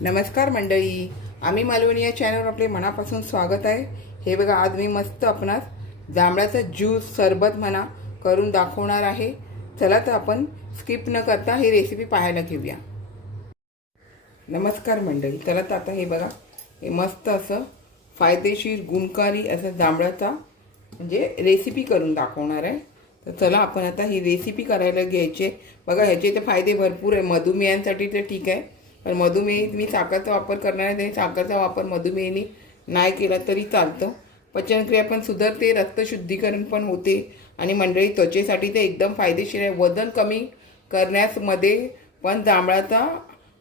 नमस्कार मंडळी, आम्ही मालवणी या चॅनलवर आपले मनापासून स्वागत आहे। हे बघा, आज मी मस्त आपणास जांभळाचा ज्यूस सरबत म्हणा करून दाखवणार आहे। चला तर आपण स्किप न करता ही रेसिपी पाहायला घेऊया। नमस्कार मंडळी, चला तर आता हे बघा, हे मस्त असं फायदेशीर गुणकारी असं जांभळाचा म्हणजे रेसिपी करून दाखवणार आहे। तर चला आपण आता ही रेसिपी करायला घ्यायची। बघा, ह्याचे तर फायदे भरपूर आहे। मधुमेहांसाठी तर ठीक आहे, पण मधुमेही तुम्ही साखरेचा वापर करणार आहे तरी साखरेचा वापर मधुमेहीने नाही केला तरी चालतं। पचनक्रिया पण सुधारते, रक्तशुद्धीकरण पण होते आणि मंडळी त्वचेसाठी ते एकदम फायदेशीर आहे। वजन कमी करण्यामध्ये पण जांभळाचा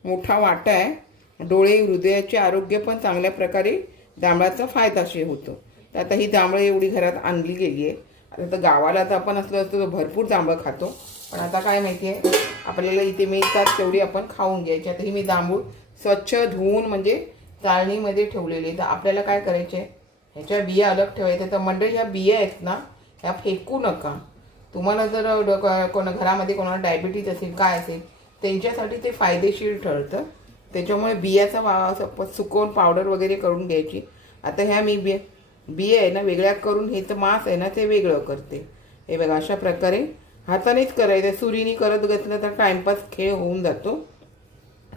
मोठा वाटा आहे। डोळे हृदयाचे आरोग्य पण चांगल्या प्रकारे जांभळाचा फायदेशीर होतो। तर आता ही जांभळं एवढी घरात आणली गेली आहे। आता तर गावाला तर आपण असलो असतो तर भरपूर जांभळं खातो, पण आता काय माहिती आहे, आपल्याला इथे मिळतात तेवढी आपण खाऊन घ्यायची। आता ही मी जांभूळ स्वच्छ धुवून म्हणजे चाळणीमध्ये ठेवलेली आहे। तर आपल्याला काय करायचे, ह्याच्या बिया अलग ठेवायच्या। तर मंडळी ह्या बिया आहेत ना, ह्या फेकू नका। तुम्हाला जर कोणा घरामध्ये कोणाला डायबिटीज असेल काय असेल त्यांच्यासाठी ते फायदेशीर ठरतं। त्याच्यामुळे बियाचा सुकवून पावडर वगैरे करून घ्यायची। आता ह्या मी बिया आहे ना वेगळ्या करून हे तर मांस आहे ना ते वेगळं करते। हे बघा, अशा प्रकारे हातानेच करायचं। सुरीने करत घेतलं तर टाइमपास खेळ होऊन जातो।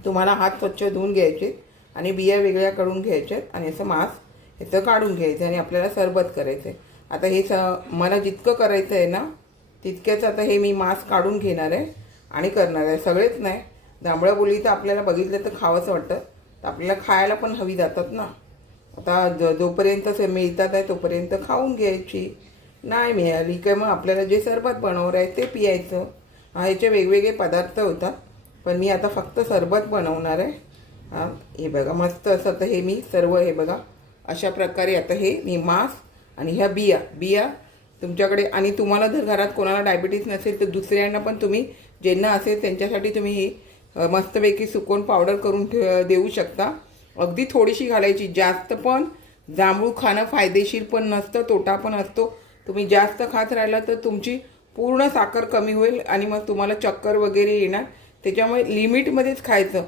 तुम्हाला हात स्वच्छ धुवून घ्यायचे आणि बिया वेगळ्या करून घ्यायच्यात आणि असं मांस ह्याचं काढून घ्यायचं आणि आपल्याला सरबत करायचं आहे। आता हे मला जितकं करायचं आहे ना तितक्याच आता हे मी मांस काढून घेणार आहे आणि करणार आहे। सगळेच नाही, जांभळं बोलली तर आपल्याला बघितलं तर खावंसं वाटतं, तर आपल्याला खायला पण हवी जातात ना। आता जोपर्यंत मिळतात आहे तोपर्यंत खाऊन घ्यायची, नाही मिळाली की मग आपल्याला जे सरबत बनवणार आहे ते पियायचं। ह्याचे वेगवेगळे पदार्थ होतात, पण मी आता फक्त सरबत बनवणार आहे। हां, हे बघा मस्त असं तर हे मी सर्व हे बघा अशा प्रकारे आता हे मी मांस आणि ह्या बिया तुमच्याकडे, आणि तुम्हाला जर घरात कोणाला डायबिटीज नसेल तर दुसऱ्यांना पण तुम्ही ज्यांना असेल त्यांच्यासाठी तुम्ही ही मस्तपैकी सुकवून पावडर करून देऊ शकता। अगदी थोडीशी घालायची, जास्त पण जांभूळ खाणं फायदेशीर पण नसतं, तोटा पण असतो। तुम्ही जास्त खात राहिला तर तुमची पूर्ण साखर कमी होईल आणि मग तुम्हाला चक्कर वगैरे येणार। त्याच्यामुळे लिमिटमध्येच खायचं।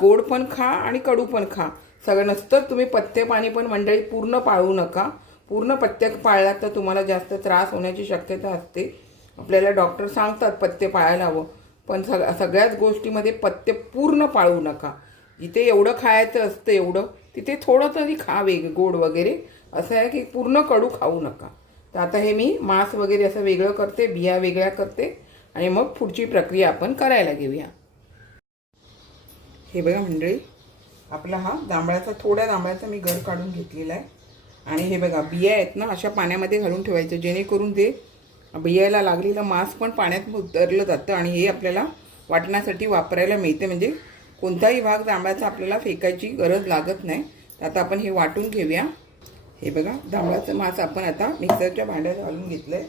गोड पण खा आणि कडू पण खा, सगळं नसतं। तुम्ही पथ्य पाणी पण मंडळी पूर्ण पाळू नका। पूर्ण पथ्य पाळलात तर तुम्हाला जास्त त्रास होण्याची शक्यता असते। आपल्याला डॉक्टर सांगतात पथ्य पाळायला हवं, पण सगळ्याच गोष्टीमध्ये पथ्य पूर्ण पाळू नका। जिथे एवढं खायचं असतं एवढं तिथे थोडं तरी खा गोड वगैरे, असं आहे की पूर्ण कडू खाऊ नका। तर आता हे मी मांस वगैरे असं वेगळं करते, बिया वेगळ्या करते आणि मग पुढची प्रक्रिया आपण करायला घेऊया। हे बघा मंडळी, आपला हा थोड्या जांभळाचा मी गर काढून घेतलेला आहे आणि हे बघा बिया आहेत ना अशा पाण्यामध्ये घालून ठेवायचं, जेणेकरून ते बियाला लागलेलं मांस पण पाण्यात उतरलं जातं आणि हे आपल्याला वाटण्यासाठी वापरायला मिळते। म्हणजे कोणताही भाग जांभळाचा आपल्याला फेकायची गरज लागत नाही। तर आता आपण हे वाटून घेऊया। हे बघा, जांभळाचं मांस आपण आता मिक्सरच्या भांड्यात घालून घेतलं आहे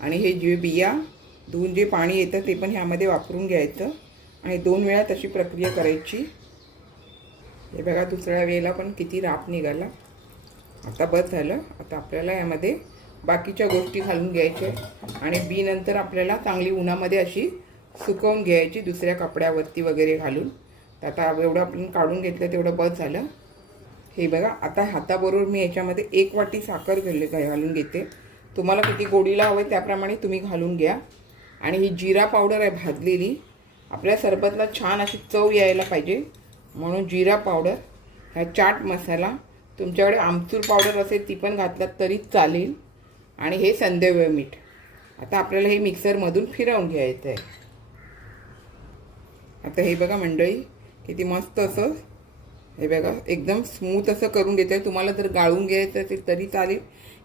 आणि हे जे बिया धुवून जे पाणी येतं ते पण ह्यामध्ये वापरून घ्यायचं आणि 2 वेळा तशी प्रक्रिया करायची। हे बघा, दुसऱ्या वेळेला पण किती राप निघाला। आता बस झालं। आता आपल्याला यामध्ये बाकीच्या गोष्टी घालून घ्यायच्या आणि बी नंतर आपल्याला चांगली उन्हामध्ये अशी सुकवून घ्यायची दुसऱ्या कपड्यावरती वगैरे घालून। तर आता एवढं आपण काढून घेतलं तेवढं बस झालं। हे बघा, आता हाताबरोबर मी याच्यामध्ये 1 वाटी साखर घालून घेते। तुम्हाला किती गोडीला हवं त्याप्रमाणे तुम्ही घालून घ्या। आणि ही जिरा पावडर आहे भाजलेली, आपल्या सरबतला छान अशी चव यायला पाहिजे म्हणून जिरा पावडर। हा चाट मसाला, तुमच्याकडे आमचूर पावडर असेल ती पण घातलात तरी चालेल। आणि हे संदेव मीठ। आता आपल्याला हे मिक्सरमधून फिरवून घ्यायचं आहे। आता हे बघा मंडळी, किती मस्त असं हे बघा एकदम स्मूथ असं करून घेत आहे। तुम्हाला जर गाळून घ्यायचं असेल तरी चालेल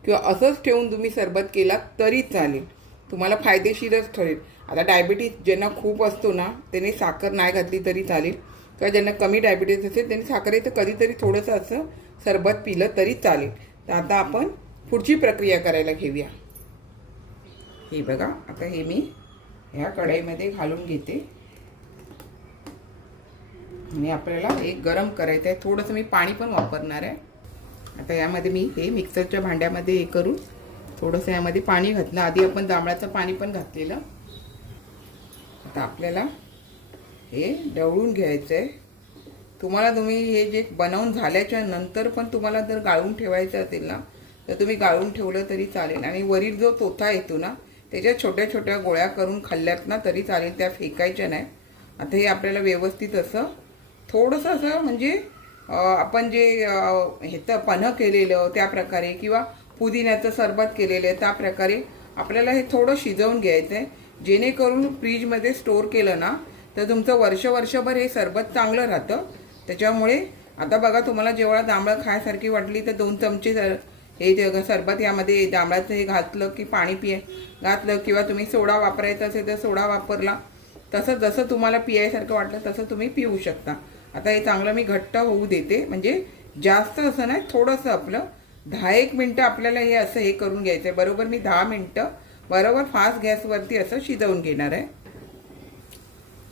किंवा असंच ठेवून तुम्ही सरबत केला तरी चालेल, तुम्हाला फायदेशीरच ठरेल। आता डायबिटीज ज्यांना खूप असतो ना त्यांनी साखर नाही घातली तरी चालेल, किंवा ज्यांना कमी डायबिटीज असेल त्यांनी साखरेचं कधीतरी थोडंसं असं सरबत पिलं तरी चालेल। तर आता आपण पुढची प्रक्रिया करायला घेऊया। हे बघा, आता हे मी ह्या कढईमध्ये घालून घेते आणि आपल्याला हे गरम करायचं आहे। थोडंसं मी पाणी पण वापरणार आहे। आता यामध्ये मी हे मिक्सरच्या भांड्यामध्ये हे करून थोडंसं यामध्ये पाणी घातलं। आधी आपण जांभळाचं पाणी पण घातलेलं। आता आपल्याला हे ढवळून घ्यायचं आहे तुम्ही हे जे बनवून झाल्याच्या नंतर पण तुम्हाला जर गाळून ठेवायचं असेल ना तर तुम्ही गाळून ठेवलं तरी चालेल. आणि वरील जो चोथा येतो ना त्याच्या छोट्या छोट्या गोळ्या करून खाल्ल्यात ना तरी चालेल, त्या फेकायच्या नाही. आता हे आपल्याला व्यवस्थित असं थोडंसं असं म्हणजे आपण जे ह्याचं पन्हं केलेलं त्या प्रकारे किंवा पुदिन्याचं सरबत केलेलं आहे त्या प्रकारे आपल्याला हे थोडं शिजवून घ्यायचं आहे, जेणेकरून फ्रीजमध्ये स्टोअर केलं ना तर तुमचं वर्षभर हे सरबत चांगलं राहतं. त्याच्यामुळे आता बघा, तुम्हाला जेवढा जांभळं खायसारखी वाटली तर 2 चमचे हे सरबत यामध्ये जांभळाचं हे घातलं की पाणी घातलं किंवा तुम्ही सोडा वापरायचा असेल तर सोडा वापरला, तसं जसं तुम्हाला पियायसारखं वाटलं तसं तुम्ही पिऊ शकता. आता हे चांगलं मी घट्ट होऊ देते, म्हणजे जास्त असं नाही, थोडंसं आपलं 10-1 मिनटं आपल्याला हे असं हे करून घ्यायचं आहे. बरोबर मी 10 मिनटं बरोबर फास्ट गॅसवरती असं शिजवून घेणार आहे.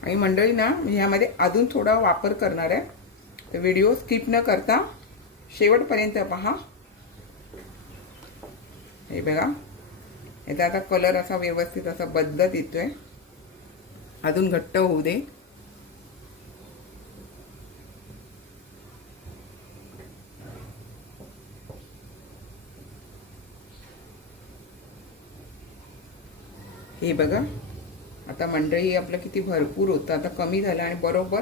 आणि मंडळी ना ह्यामध्ये अजून थोडा वापर करणार आहे, तर व्हिडिओ स्किप न करता शेवटपर्यंत पहा. हे बघा, याचा आता कलर असा व्यवस्थित असा बदलत येतोय. अजून घट्ट होऊ दे. हे बघा, आता मंडळी आपलं किती भरपूर होतं, आता कमी झालं आणि बरोबर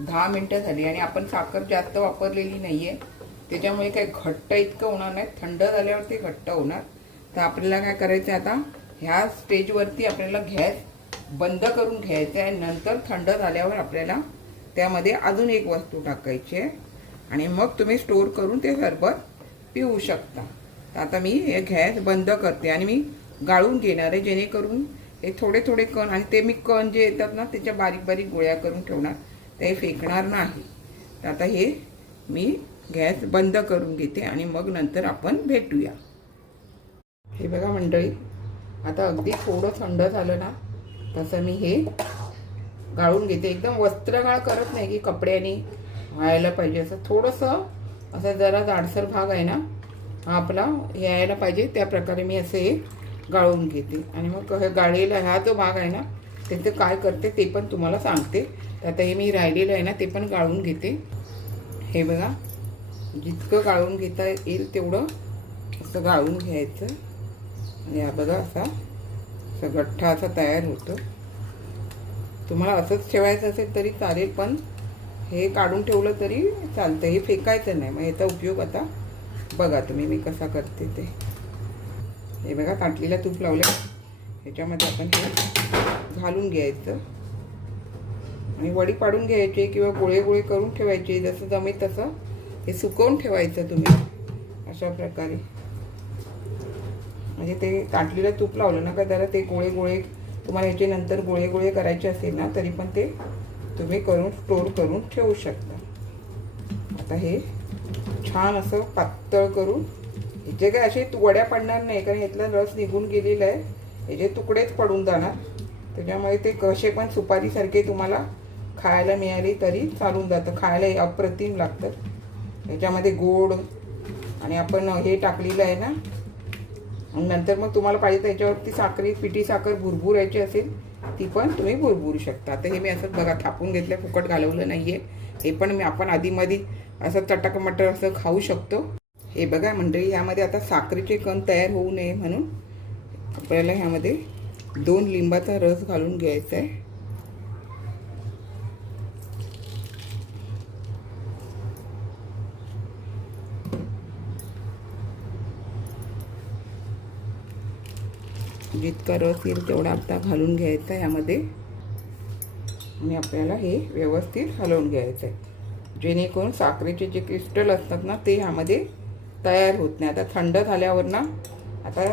10 मिनटं झाली आणि आपण साखर जास्त वापरलेली नाहीये, त्याच्यामुळे काही घट्ट इतकं होणार नाही. थंड झाल्यावर ते घट्ट होणार. तर आपल्याला काय करायचं आहे, आता ह्या स्टेजवरती आपल्याला गॅस बंद करून घ्यायचं आहे. नंतर थंड झाल्यावर आपल्याला त्यामध्ये अजून एक वस्तू टाकायची आहे आणि मग तुम्ही स्टोअर करून ते सरबत पिऊ शकता. तर आता मी हे गॅस बंद करते आणि मी गाळून घेणार आहे, जेणेकरून हे थोडे थोडे कण आणि ते मी कण जे येतात ना त्याच्या बारीक बारीक गोळ्या करून ठेवणार, ते फेकणार नाही. तर आता हे मी गॅस बंद करून घेते आणि मग नंतर आपण भेटूया. हे बघा मंडळी, आता अगदी थोडं थंड झालं ना तसं मी हे गाळून घेते. एकदम वस्त्रगाळ करत नाही की कपड्याने व्हायला पाहिजे, असं थोडंसं असं जरा जाडसर भाग आहे ना हा आपला हे यायला पाहिजे, त्या प्रकारे मी असे हे गाळून घेते. आणि मग गाळलेला हा जो भाग आहे ना त्याचं काय करते ते पण तुम्हाला सांगते. तर आता हे मी राहिलेलं आहे ना ते पण गाळून घेते. हे बघा, जितकं गाळून घेता येईल तेवढं असं गाळून घ्यायचं. आणि हा बघा असा गठ्ठा असा तयार होतो. तुम्हाला असंच ठेवायचं असेल तरी चालेल, पण हे काढून ठेवलं तरी चालतं, हे फेकायचं नाही. मग याचा उपयोग आता बघा तुम्ही मी कसा करते ते. हे बघा, ताटलीला तूप लावलं, ह्याच्यामध्ये आपण हे घालून घ्यायचं आणि वडी पाडून घ्यायचे किंवा गोळे गोळे करून ठेवायचे, जसं जमेल तसं हे सुकवून ठेवायचं तुम्ही अशा प्रकारे. म्हणजे ते ताटलीला तूप लावलं ना का जरा ते गोळे गोळे तुम्हाला ह्याचे नंतर गोळे गोळे करायचे असेल ना तरी पण ते तुम्ही करून स्टोअर करून ठेवू शकता. आता हे छान असं पातळ करून, ह्याचे काय असे वड्या पडणार नाही कारण ह्यातला रस निघून गेलेला आहे, ह्याचे तुकडेच पडून जाणार. त्याच्यामुळे ते कसे पण सुपारीसारखे तुम्हाला खायला मिळाले तरी चालून जातं. खायला अप्रतिम लागतं. ह्याच्यामध्ये गोड आणि आपण हे टाकलेलं आहे ना, नंतर मग तुम्हाला पाहिजे त्याच्यावरती पिठी साखर भुरभुरायची असेल ती पण तुम्ही भुरभुरू शकता. आता हे मी असं बघा थापून घेतलं, फुकट घालवलं नाहीये. हे पण आपण आधीमध्ये असं चटकमटर असं खाऊ शकतो. हे बघा मंडळी, यामध्ये आता साखरेचे कण तयार होऊ नये म्हणून आपल्याला ह्यामध्ये 2 लिंबाचा रस घालून घ्यायचा आहे. जितका रस येईल तेवढा आता घालून घ्यायचा आहे यामध्ये आणि आपल्याला हे व्यवस्थित हलवून घ्यायचं आहे, जेणेकरून साखरेचे जे क्रिस्टल असतात ना ते ह्यामध्ये तयार होत नाही. आता थंड झाल्यावर ना आता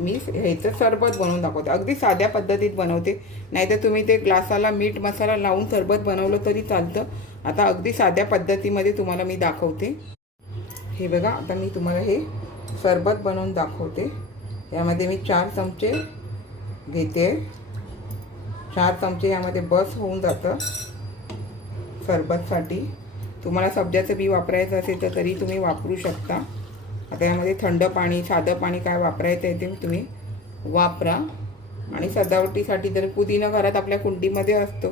मी ह्याचं सरबत बनवून दाखवते. अगदी साध्या पद्धतीत बनवते, नाहीतर तुम्ही ते ग्लासाला मीठ मसाला लावून सरबत बनवलं तरी चालतं. आता अगदी साध्या पद्धतीमध्ये तुम्हाला मी दाखवते. हे बघा, आता मी तुम्हाला हे सरबत बनवून दाखवते. यामध्ये मी 4 चमचे घेते. 4 चमचे यामध्ये बस होऊन जातं सरबतसाठी. तुम्हाला सब्जाचं बी वापरायचं असेल तर तरी तुम्ही वापरू शकता. आता यामध्ये थंड पाणी, साधं पाणी काय वापरायचं आहे ते तुम्ही वापरा. आणि सजावटीसाठी जर पुदिना घरात आपल्या कुंडीमध्ये असतो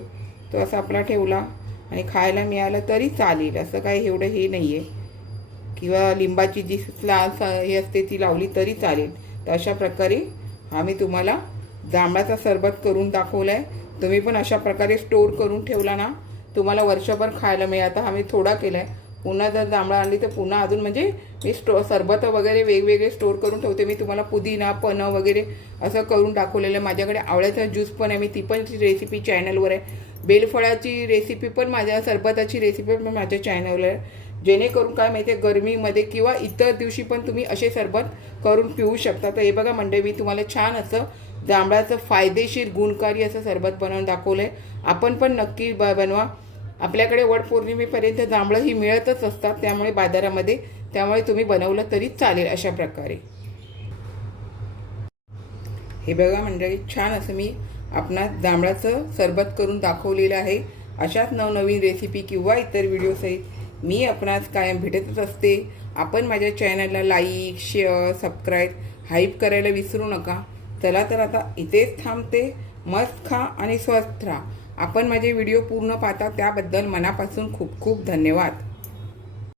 तो असा आपला ठेवला आणि खायला मिळालं तरी चालेल, असं काही एवढं हे नाही आहे. किंवा लिंबाची जी हे असते ती लावली तरी चालेल. तर अशा प्रकारे हा मी तुम्हाला जांभळाचा सरबत करून दाखवला आहे. तुम्ही पण अशा प्रकारे स्टोर करून ठेवला ना, तुम्हाला वर्षभर खायला मिळेल. आता हा मी थोडा केला आहे, पुन्हा जर जांभळा आणली तर पुन्हा अजून म्हणजे मी सरबत वगैरे वेगवेगळे स्टोर करून ठेवते. मी तुम्हाला पुदिना पण वगैरे असं करून दाखवलेलं आहे. माझ्याकडे आवळ्याचा ज्यूस पण आहे, मी ती पण रेसिपी चॅनलवर आहे. बेलफळाची रेसिपी पण माझ्या, सरबताची रेसिपी पण माझ्या चॅनलवर आहे. जेणेकरून काय माहिती आहे, गरमीमध्ये किंवा इतर दिवशी पण तुम्ही असे सरबत करून पिऊ शकता. तर हे बघा मंडळी, मी तुम्हाला छान असं जांभळाचं फायदेशीर गुणकारी असं सरबत बनवून दाखवलं आहे. आपण पण नक्की बनवा. आपल्याकडे वटपौर्णिमेपर्यंत जांभळं ही मिळतच असतात त्यामुळे बाजारामध्ये, त्यामुळे तुम्ही बनवलं तरी चालेल अशा प्रकारे. हे बघा मंडळी, छान असं मी आपणास जांभळाचं सरबत करून दाखवलेलं आहे. अशाच नवनवीन रेसिपी किंवा इतर व्हिडिओसहित मी आपणास कायम भेटतच असते. आपण माझ्या चॅनलला लाईक, शेअर, सबस्क्राईब, हाईप करायला विसरू नका. चला तर आता इथेच थांबते. मस्त खा आणि स्वस्थ राहा. आपण माझे व्हिडिओ पूर्ण पाहता त्याबद्दल मनापासून खूप खूप धन्यवाद.